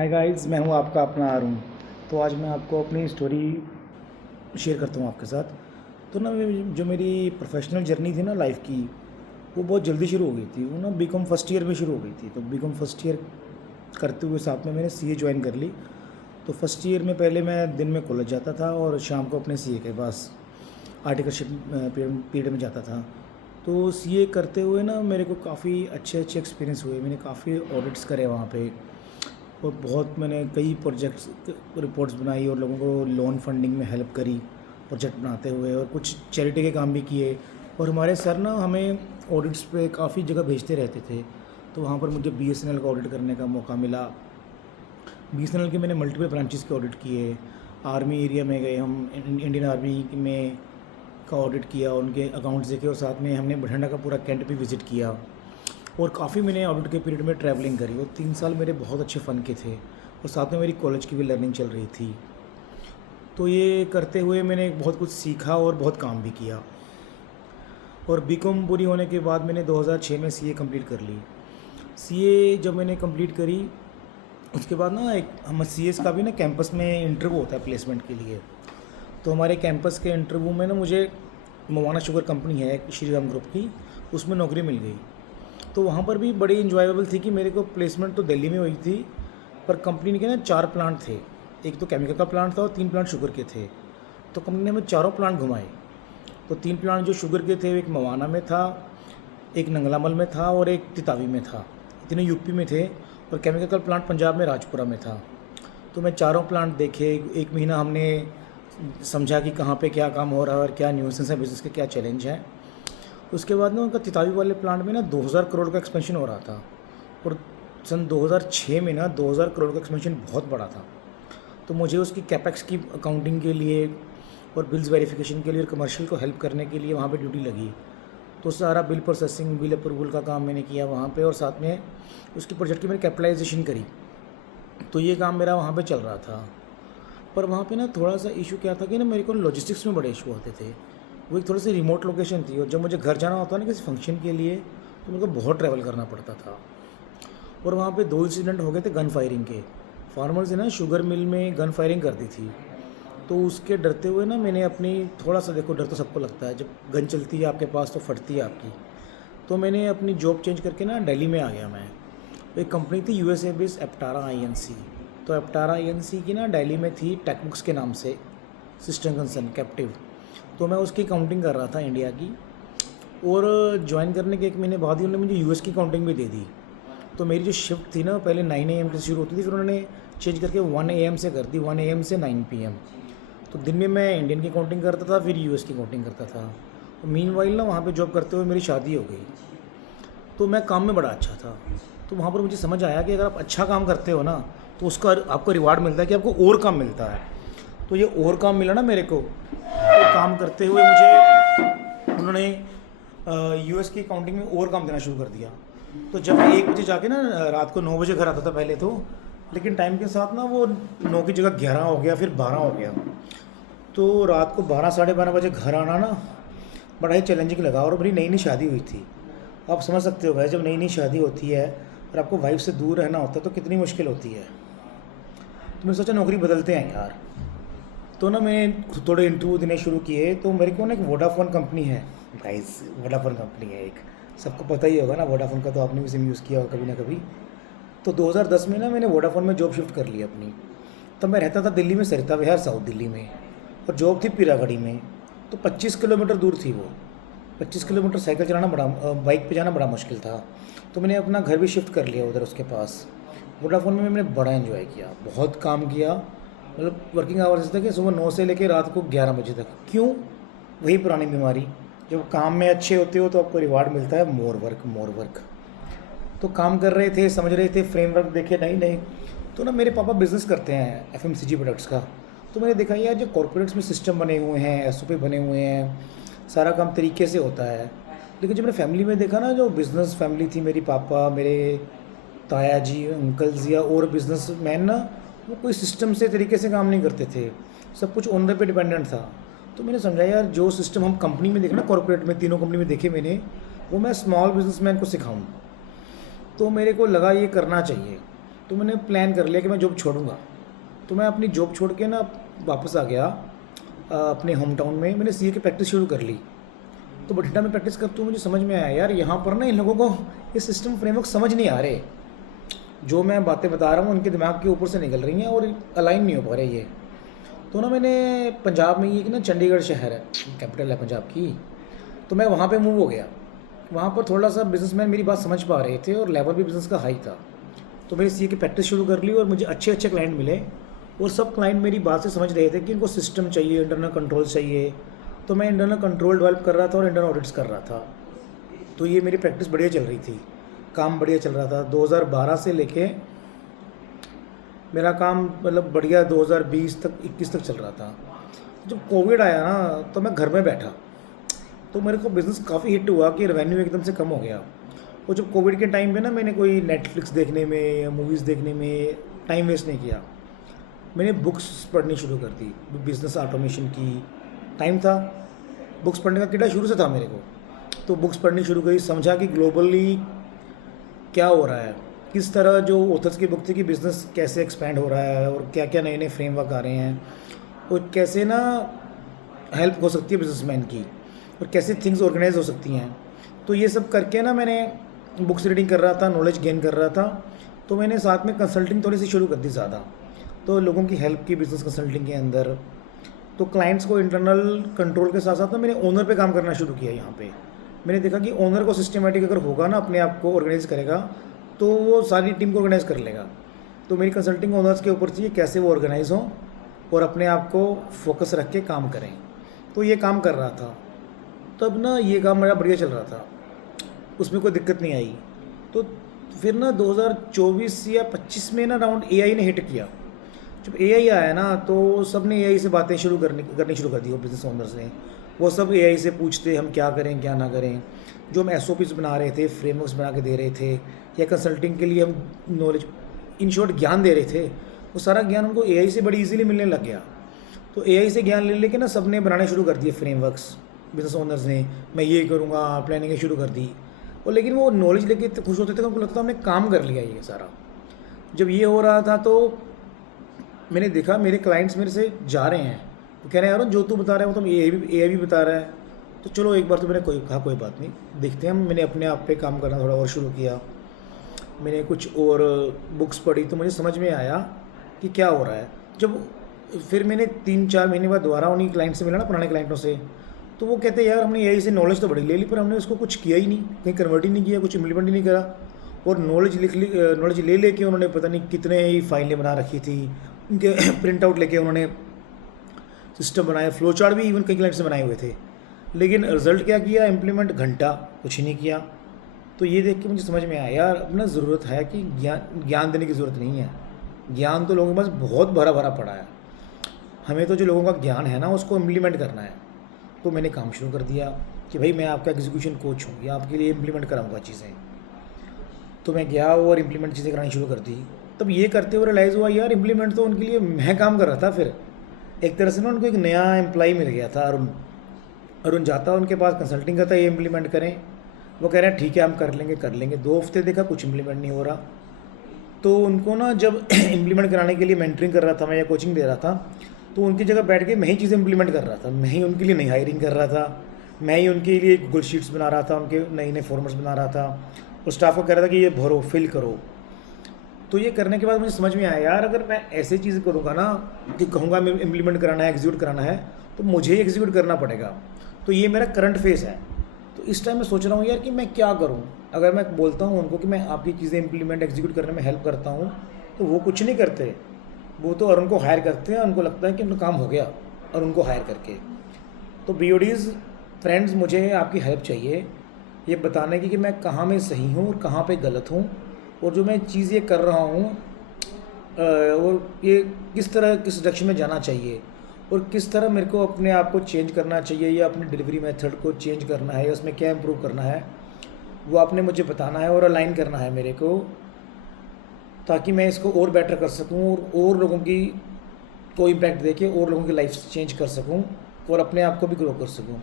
Hi guys, मैं हूँ आपका अपना अरुण। तो आज मैं आपको अपनी स्टोरी शेयर करता हूँ आपके साथ। तो ना जो मेरी प्रोफेशनल जर्नी थी ना लाइफ की, वो बहुत जल्दी शुरू हो गई थी। वो ना बीकॉम फर्स्ट ईयर में शुरू हो गई थी। तो बीकॉम फर्स्ट ईयर करते हुए साथ में मैंने सीए ज्वाइन कर ली। तो फर्स्ट ईयर में पहले मैं दिन में कॉलेज जाता था और शाम को अपने सीए के पास आर्टिकलशिप पीरियड में जाता था। तो सीए करते हुए ना मेरे को काफ़ी अच्छे अच्छे एक्सपीरियंस हुए। मैंने काफ़ी ऑडिट्स करे वहाँ पे, और बहुत मैंने कई प्रोजेक्ट्स रिपोर्ट्स बनाई और लोगों को लोन फंडिंग में हेल्प करी प्रोजेक्ट बनाते हुए, और कुछ चैरिटी के काम भी किए। और हमारे सर ना हमें ऑडिट्स पे काफ़ी जगह भेजते रहते थे। तो वहाँ पर मुझे बीएसएनएल का ऑडिट करने का मौका मिला। बीएसएनएल के मैंने मल्टीपल ब्रांचेस के ऑडिट किए। आर्मी एरिया में गए हम, इंडियन आर्मी में का ऑडिट किया, उनके अकाउंट्स देखे, और साथ में हमने बठिंडा का पूरा कैंट भी विज़िट किया। और काफ़ी मैंने ऑडिट के पीरियड में ट्रैवलिंग करी। और 3 साल मेरे बहुत अच्छे फ़न के थे, और साथ में मेरी कॉलेज की भी लर्निंग चल रही थी। तो ये करते हुए मैंने बहुत कुछ सीखा और बहुत काम भी किया। और बीकॉम पूरी होने के बाद मैंने 2006 में सीए कंप्लीट कर ली। सीए जब मैंने कंप्लीट करी, उसके बाद ना एक हम सीएस का भी ना कैंपस में इंटरव्यू होता है प्लेसमेंट के लिए। तो हमारे कैंपस के इंटरव्यू में ना मुझे मवाना शुगर कंपनी है श्री राम ग्रुप की, उसमें नौकरी मिल गई। तो वहाँ पर भी बड़ी इन्जॉयबल थी कि मेरे को प्लेसमेंट तो दिल्ली में हुई थी, पर कंपनी के ना 4 प्लांट थे। एक तो केमिकल का प्लांट था और 3 प्लांट शुगर के थे। तो कंपनी ने हमें चारों प्लांट घुमाए। तो 3 प्लांट जो शुगर के थे, एक मवाना में था, एक नंगलामल में था, और एक तितावी में था। तीनों यूपी में थे। और केमिकल का प्लांट पंजाब में राजपुरा में था। तो मैं चारों प्लांट देखे। एक महीना हमने समझा कि कहाँ पे क्या काम हो रहा है और क्या न्यूसेंस है, बिज़नेस के क्या चैलेंज हैं। उसके बाद ना उनका तितावी वाले प्लांट में ना 2000 करोड़ का एक्सपेंशन हो रहा था। और सन 2006 में ना 2000 करोड़ का एक्सपेंशन बहुत बड़ा था। तो मुझे उसकी कैपेक्स की अकाउंटिंग के लिए और बिल्स वेरिफिकेशन के लिए और कमर्शियल को हेल्प करने के लिए वहाँ पे ड्यूटी लगी। तो सारा बिल प्रोसेसिंग, बिल अप्रूवल का काम मैंने किया वहाँ पे, और साथ में उसकी प्रोजेक्ट की मैंने कैपिटलाइजेशन करी। तो ये काम मेरा वहाँ पे चल रहा था। पर वहाँ पे ना थोड़ा सा इशू क्या था कि ना मेरे को लॉजिस्टिक्स में बड़े इशू होते थे। वो एक थोड़ी सी रिमोट लोकेशन थी, और जब मुझे घर जाना होता ना किसी फंक्शन के लिए, तो मेरे को बहुत ट्रैवल करना पड़ता था। और वहाँ पे 2 इंसिडेंट हो गए थे गन फायरिंग के। फार्मर्स ने ना शुगर मिल में गन फायरिंग कर दी थी। तो उसके डरते हुए ना मैंने अपनी थोड़ा सा, देखो डर तो सबको लगता है, जब गन चलती है आपके पास तो फटती है आपकी। तो मैंने अपनी जॉब चेंज करके ना दिल्ली में आ गया मैं। एक कंपनी थी यूएसए बेस्ड, एप्टारा आईएनसी। तो एप्टारा आईएनसी की ना दिल्ली में थी टेकबुक्स के नाम से, सिस्टम कंसर्न कैप्टिव। तो मैं उसकी काउंटिंग कर रहा था इंडिया की। और ज्वाइन करने के 1 महीने बाद ही उन्होंने मुझे यूएस की काउंटिंग भी दे दी। तो मेरी जो शिफ्ट थी ना, पहले 9 AM से शुरू होती थी, फिर उन्होंने चेंज करके 1 AM से कर दी, 1 AM से 9 PM। तो दिन में मैं इंडियन की काउंटिंग करता था, फिर यूएस की काउंटिंग करता था। तो मीनवाइल ना वहाँ पे जॉब करते हुए मेरी शादी हो गई। तो मैं काम में बड़ा अच्छा था। तो वहाँ पर मुझे समझ आया कि अगर आप अच्छा काम करते हो ना, तो उसका आपको रिवार्ड मिलता है कि आपको और काम मिलता है। तो ये और काम मिला ना मेरे को। तो काम करते हुए मुझे उन्होंने यूएस की अकाउंटिंग में और काम देना शुरू कर दिया। तो जब मैं 1 बजे जाके ना रात को 9 बजे घर आता था पहले तो, लेकिन टाइम के साथ ना वो 9 की जगह 11 हो गया, फिर 12 हो गया। तो रात को 12 साढ़े 12 बजे घर आना ना बड़ा ही चैलेंजिंग लगा। और मेरी नई नई शादी हुई थी। आप समझ सकते हो भाई, जब नई नई शादी होती है और आपको वाइफ से दूर रहना होता है तो कितनी मुश्किल होती है। तो मैं सोचा नौकरी बदलते हैं यार। तो ना मैंने थोड़े इंटरव्यू देने शुरू किए। तो मेरे को ना एक वोडाफोन कंपनी है गाइस, वोडाफोन कंपनी है एक, सबको पता ही होगा ना वोडाफोन का, तो आपने भी सिम यूज़ किया होगा कभी ना कभी। तो 2010 में ना मैंने वोडाफोन में जॉब शिफ्ट कर ली अपनी। तब मैं रहता था दिल्ली में, सरिता विहार साउथ दिल्ली में, और जॉब थी पीरागढ़ी में। तो 25 किलोमीटर दूर थी वो। 25 किलोमीटर साइकिल चलाना बड़ा, बाइक पे जाना बड़ा मुश्किल था। तो मैंने अपना घर भी शिफ्ट कर लिया उधर उसके पास। वोडाफोन में मैंने बड़ा एंजॉय किया, बहुत काम किया। मतलब वर्किंग आवर्स थे कि सुबह 9 से लेकर रात को 11 बजे तक। क्यों? वही पुरानी बीमारी, जब काम में अच्छे होते हो तो आपको रिवार्ड मिलता है मोर वर्क, मोर वर्क। तो काम कर रहे थे, समझ रहे थे, फ्रेमवर्क देखे, नहीं नहीं। तो ना मेरे पापा बिज़नेस करते हैं एफएमसीजी प्रोडक्ट्स का। तो मैंने देखा यार जो कॉर्पोरेट्स में सिस्टम बने हुए हैं, एसओपी बने हुए हैं, सारा काम तरीके से होता है। लेकिन जब मैंने फैमिली में देखा ना, जो बिज़नेस फैमिली थी, मेरी पापा, मेरे ताया जी, अंकल्स या और बिज़नेस मैन ना, वो कोई सिस्टम से तरीके से काम नहीं करते थे। सब कुछ ओनर पे डिपेंडेंट था। तो मैंने समझा यार जो सिस्टम हम कंपनी में देखे ना, कॉर्पोरेट में, तीनों कंपनी में देखे मैंने, वो मैं स्मॉल बिजनेसमैन को सिखाऊं। तो मेरे को लगा ये करना चाहिए। तो मैंने प्लान कर लिया कि मैं जॉब छोड़ूंगा। तो मैं अपनी जॉब छोड़ के ना वापस आ गया अपने होम टाउन में। मैंने सीए की प्रैक्टिस शुरू कर ली। तो बठिंडा में प्रैक्टिस करते हुए मुझे समझ में आया यार, यहाँ पर ना इन लोगों को ये सिस्टम फ्रेमवर्क समझ नहीं आ रहे। जो मैं बातें बता रहा हूँ उनके दिमाग के ऊपर से निकल रही हैं और अलाइन नहीं हो पा रहे ये। तो ना मैंने पंजाब में, ये कि ना चंडीगढ़ शहर है, कैपिटल है पंजाब की, तो मैं वहाँ पे मूव हो गया। वहाँ पर थोड़ा सा बिजनेसमैन मेरी बात समझ पा रहे थे और लेवल भी बिज़नेस का हाई था। तो मैंने सीए की प्रैक्टिस शुरू कर ली और मुझे अच्छे अच्छे क्लाइंट मिले और सब क्लाइंट मेरी बात से समझ रहे थे कि इनको सिस्टम चाहिए, इंटरनल कंट्रोल चाहिए। तो मैं इंटरनल कंट्रोल डेवलप कर रहा था और इंटरनल ऑडिट्स कर रहा था। तो ये मेरी प्रैक्टिस बढ़िया चल रही थी, काम बढ़िया चल रहा था। 2012 से लेके मेरा काम मतलब बढ़िया 2020 तक 21 तक चल रहा था। जब कोविड आया ना तो मैं घर में बैठा, तो मेरे को बिज़नेस काफ़ी हिट हुआ कि रेवेन्यू एकदम से कम हो गया। और जब कोविड के टाइम पे ना मैंने कोई नेटफ्लिक्स देखने में या मूवीज़ देखने में टाइम वेस्ट नहीं किया। मैंने बुक्स पढ़नी शुरू कर दी, बिज़नेस ऑटोमेशन की। टाइम था, बुक्स पढ़ने का कीड़ा शुरू से था मेरे को। तो बुक्स पढ़नी शुरू करी, समझा कि ग्लोबली क्या हो रहा है, किस तरह जो ऑथर्स की बुक थी कि बिज़नेस कैसे एक्सपैंड हो रहा है और क्या क्या नए नए फ्रेमवर्क आ रहे हैं और कैसे ना हेल्प हो सकती है बिजनेसमैन की और कैसे थिंग्स ऑर्गेनाइज हो सकती हैं। तो ये सब करके ना मैंने बुक्स रीडिंग कर रहा था, नॉलेज गेन कर रहा था। तो मैंने साथ में कंसल्टिंग थोड़ी सी शुरू कर दी ज़्यादा, तो लोगों की हेल्प की बिज़नेस कंसल्टिंग के अंदर। तो क्लाइंट्स को इंटरनल कंट्रोल के साथ साथ ना मैंने ओनर पे काम करना शुरू किया यहाँ पे। मैंने देखा कि ओनर को सिस्टमेटिक अगर होगा ना, अपने आप को ऑर्गेनाइज करेगा तो वो सारी टीम को ऑर्गेनाइज कर लेगा। तो मेरी कंसल्टिंग ओनर्स के ऊपर थी कैसे वो ऑर्गेनाइज हों और अपने आप को फोकस रख के काम करें। तो ये काम कर रहा था, तब ना ये काम मेरा बढ़िया चल रहा था, उसमें कोई दिक्कत नहीं आई। तो फिर ना 2024 या 25 में ना अराउंड एआई ने हिट किया। जब एआई आया ना तो सब ने एआई से बातें करनी शुरू कर दी। वो बिज़नेस ओनर्स ने, वो सब एआई से पूछते हम क्या करें क्या ना करें। जो हम एसओपीज बना रहे थे, फ्रेमवर्क्स बना के दे रहे थे, या कंसल्टिंग के लिए हम नॉलेज, इन शॉर्ट ज्ञान दे रहे थे, वो सारा ज्ञान उनको एआई से बड़ी इजीली मिलने लग गया। तो एआई से ज्ञान ले लेके ना सब ने बनाने शुरू कर दिए फ्रेमवर्क्स। बिज़नेस ओनर्स ने, मैं ये करूँगा, प्लानिंग शुरू कर दी। और लेकिन वो नॉलेज लेके इतने खुश होते थे, उनको लगता था हमने काम कर लिया ये सारा। जब ये हो रहा था तो मैंने देखा मेरे क्लाइंट्स मेरे से जा रहे हैं, तो कह रहे हैं यार जो तू बता रहा है वो तो एआई भी बता रहा है। तो चलो एक बार तो मैंने कहा कोई बात नहीं, देखते हैं हम। मैंने अपने आप पे काम करना थोड़ा और शुरू किया। मैंने कुछ और बुक्स पढ़ी तो मुझे समझ में आया कि क्या हो रहा है। जब फिर मैंने 3-4 महीने बाद दोबारा उन्हीं क्लाइंट से मिला ना, पुराने क्लाइंटों से, तो वो कहते हैं यार हमने एआई से नॉलेज तो बड़ी ले ली पर हमने उसको कुछ किया ही नहीं, कहीं कन्वर्ट ही नहीं किया, कुछ इम्प्लीमेंट ही नहीं करा। और नॉलेज ले लेके उन्होंने पता नहीं कितने ही फाइलें बना रखी थी, उनके प्रिंट आउट लेके उन्होंने सिस्टम बनाए, फ्लो चार्ट भी इवन कई क्लाइंट से बनाए हुए थे। लेकिन रिजल्ट क्या किया, इम्प्लीमेंट घंटा कुछ ही नहीं किया। तो ये देख के मुझे समझ में आया यार अपना ज़रूरत है कि ज्ञान देने की ज़रूरत नहीं है। ज्ञान तो लोगों के पास बहुत भरा भरा पड़ा है, हमें तो जो लोगों का ज्ञान है ना उसको इम्प्लीमेंट करना है। तो मैंने काम शुरू कर दिया कि भाई मैं आपका एग्जीक्यूशन कोच हूँ या आपके लिए इम्प्लीमेंट कराऊँगा चीज़ें। तो मैं गया और इम्प्लीमेंट चीज़ें करानी शुरू कर दी। तब ये करते हुए रियलाइज़ हुआ यार इम्प्लीमेंट तो उनके लिए मैं काम कर रहा था। फिर एक तरह से ना उनको एक नया एम्प्लॉय मिल गया था, अरुण जाता उनके पास कंसल्टिंग करता, ये इम्प्लीमेंट करें। वो कह रहे हैं ठीक है हम कर लेंगे। 2 हफ्ते देखा कुछ इम्प्लीमेंट नहीं हो रहा। तो उनको ना जब इम्प्लीमेंट कराने के लिए मेंटरिंग कर रहा था मैं या कोचिंग दे रहा था, तो उनकी जगह बैठ के मैं ही चीज़ें इम्प्लीमेंट कर रहा था। मैं ही उनके लिए नई हायरिंग कर रहा था, मैं ही उनके लिए गूगल शीट्स बना रहा था, उनके नए नए फॉर्मेट्स बना रहा था और स्टाफ को कह रहा था कि ये भरो, फिल करो। तो ये करने के बाद मुझे समझ में आया यार अगर मैं ऐसे चीज़ करूँगा ना कि कहूँगा मैं इम्प्लीमेंट कराना है, एग्जीक्यूट कराना है, तो मुझे ही एग्जीक्यूट करना पड़ेगा। तो ये मेरा करंट फेज़ है। तो इस टाइम मैं सोच रहा हूँ यार कि मैं क्या करूँ। अगर मैं बोलता हूँ उनको कि मैं आपकी चीज़ें इम्प्लीमेंट एग्जीक्यूट करने में हेल्प करता हूँ, तो वो कुछ नहीं करते। वो तो अरुण को हायर करते हैं, उनको लगता है कि उनका काम हो गया और उनको हायर करके। तो बीओडीज़ फ्रेंड्स, मुझे आपकी हेल्प चाहिए ये बताने की कि मैं कहाँ में सही हूँ और कहाँ पे गलत हूँ, और जो मैं चीज़ ये कर रहा हूँ और ये किस डायरेक्शन में जाना चाहिए, और किस तरह मेरे को अपने आप को चेंज करना चाहिए या अपनी डिलीवरी मेथड को चेंज करना है या उसमें क्या इम्प्रूव करना है, वो आपने मुझे बताना है और अलाइन करना है मेरे को, ताकि मैं इसको और बेटर कर सकूं और लोगों की को इम्पैक्ट देके और लोगों की लाइफ चेंज कर सकूं और अपने आप को भी ग्रो कर सकूं।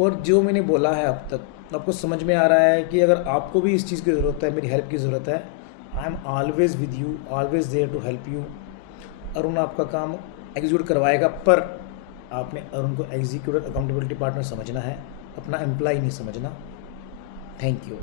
और जो मैंने बोला है अब तक आपको समझ में आ रहा है कि अगर आपको भी इस चीज़ की ज़रूरत है, मेरी हेल्प की ज़रूरत है, I am always with you, always there to help you. Arun आपका काम एग्जीक्यूट करवाएगा, पर आपने अरुण को एग्जीक्यूटिव अकाउंटेबिलिटी पार्टनर समझना है, अपना एम्प्लॉय नहीं समझना। Thank you.